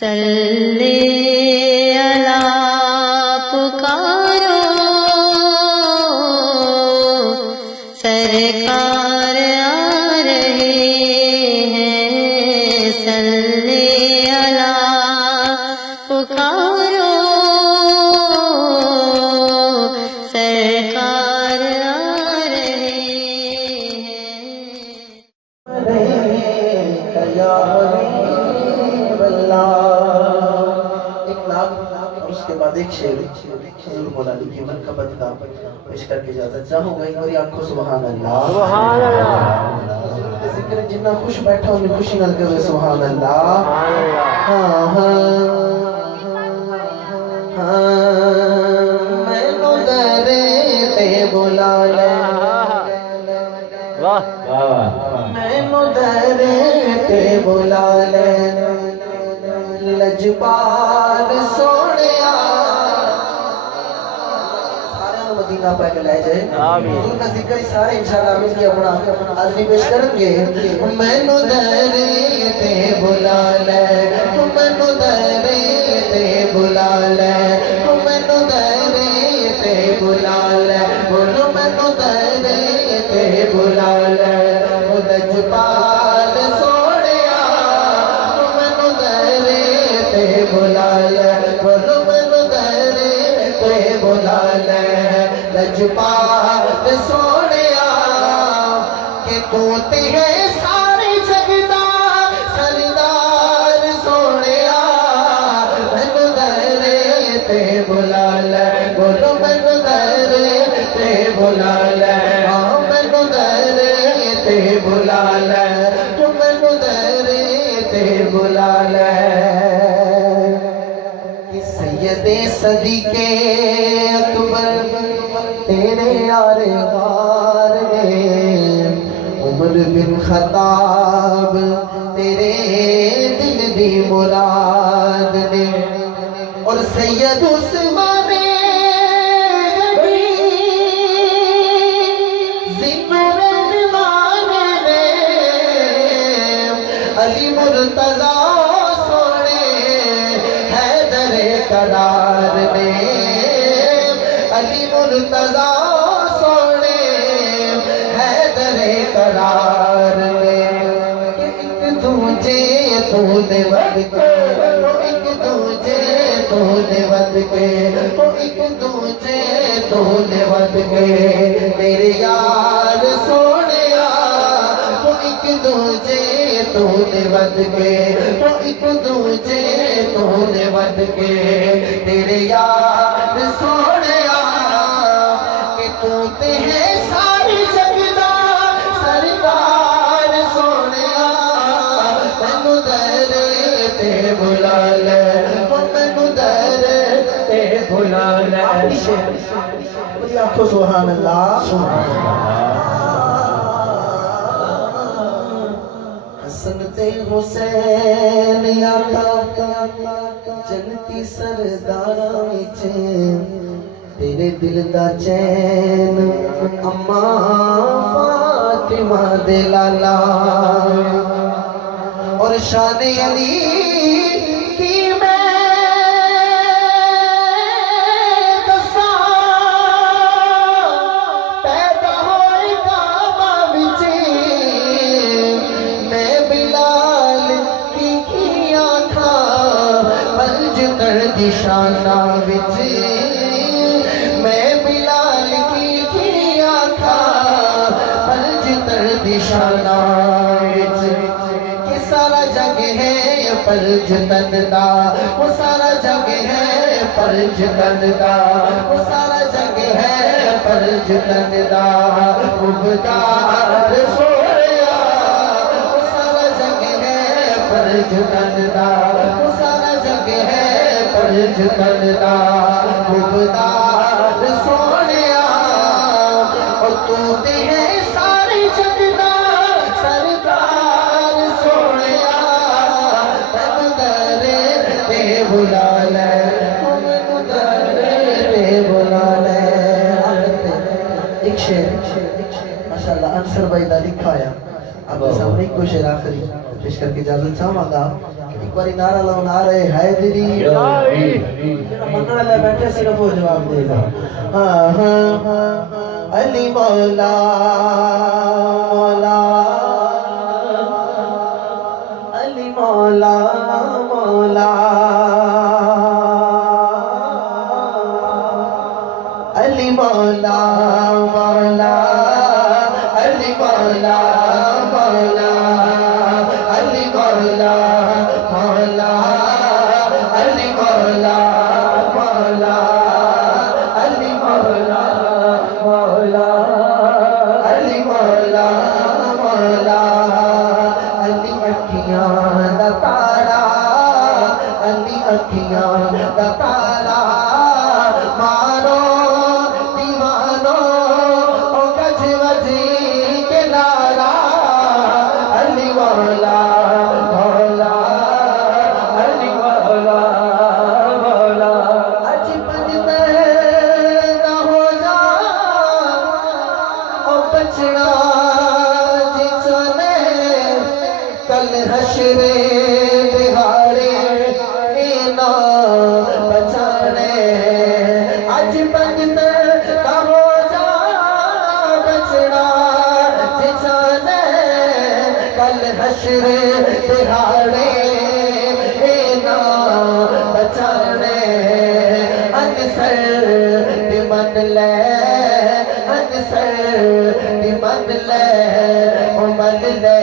صلی اللہ پکارو سرکار آ رہے ہیں، صلی اللہ پکارو سرکار آ رہے اس کے بعد ایک شعر حضور مولانا کی مرکبت کا پیش کر کے اجازت چاہوں گا. ایک باری آپ کو سبحان اللہ سبحان اللہ. حضور کے ذکر جنہ خوش بیٹھا انہیں خوشی نہ کرے. سبحان اللہ. ہاں میں نو درے تے بلا لے، میں نو درے تے بلا لے، لجپال سوڑیا. سارے مدینہ پہ لے جائے. حضور کا ذکر ہی سارے انشاءاللہ مل کے اپنا حاضری پیش کریں گے. میں نو درے تے بلا لے، میں نو درے تے بلا لے، میں نو درے تے بلا لے، بولو میں نو درے تے بلا لے. لجپال سوڑیا میں نو درے تے بلا لے، بولو میں نو درے تے بلا لے. لجپال سوڑیا کہ تو تے ہے سارے جگدا سردار سوڑیا. میں نو درے تے بلا لے، بولو میں نو درے تے بلا لے. میں نو درے تے بلا لے، میں نو درے تے بلا لے. سید صدیق اکبر تیرے یار غار نے، عمر بن خطاب تیرے دل دی مراد نے، اور سید عثمان علی مرتضیٰ سوڑے حیدر قرار نے، علی مرتضیٰ سوڑے حیدر قرار نے. کہ ایک دوجے تو نے ود کے، ایک دوجے تو نے ود کے، ایک دوجے تو نے ود کے. میرے یار سوڑیا ایک دوجے تو نے ود کے، ایک دوجے تو نے ود کے. تیرے یار سوڑیا کہ تو تے ہے ساری جگدا سرکار سوڑیا. مینو درے تے بلا لے، مینو درے تے بلا لے. آپ کو سبحان اللہ. حسن تے حسین آقا جنتی سرداراں وچ، تیرے دل دا چین اماں فاطمہ دے لالا. اور شان علی کی میں دساں، پیدا ہوئے کعبہ وچ میں بلال کی آنکھاں پنج کر دی شاناں وچ. میں بلال کی آنکھاں پنج کر دی شاناں وچ. کہ سارا جگ ہے پنج تن دا، وہ سارا جگ ہے پنج تن دا، وہ سارا جگ ہے پنج تن دا. مبدار سوڑیا وہ سارا جگ ہے پنج تن دا، وہ سارا جگ ہے پنج تن دا. مبدار سوڑیا اور تو تے ہے سارے جگدا سرکار سوڑیا. مینو درے تے بلا لے، مینو درے تے بلا لے. ایک شعر ماشاءاللہ انصر بھائی دا لکھا ہے، آپ کے سامنے ایک شعر آخری پیش کر کے اجازت چاہوں گا. ایک باری نعرہ لاؤ نعرہ حیدری جڑا منن والے بیٹھے صرف وہ جواب دے گا ہاں ہاں علی مولا مولا علی مولا مولا علی مولا مولا علی مولا مولا علی مولا مولا علی مولا مولا علی مولا مولا علی مولا مولا علی اکھیاں دا تارا علی اکھیاں دا تارا مارو دیوانو او گج وجی کے نارا علی مولا مولا علی مولا مولا اج بجتے نہ ہو جا او بچنا جی چنے کل حشر دہاڑے اینا بچانے اج بجتے نہ ہو جا بچنا جی چنے کل حشر دہاڑے اینا بچانے انسر دی من لے انسر دی من لے عمل لے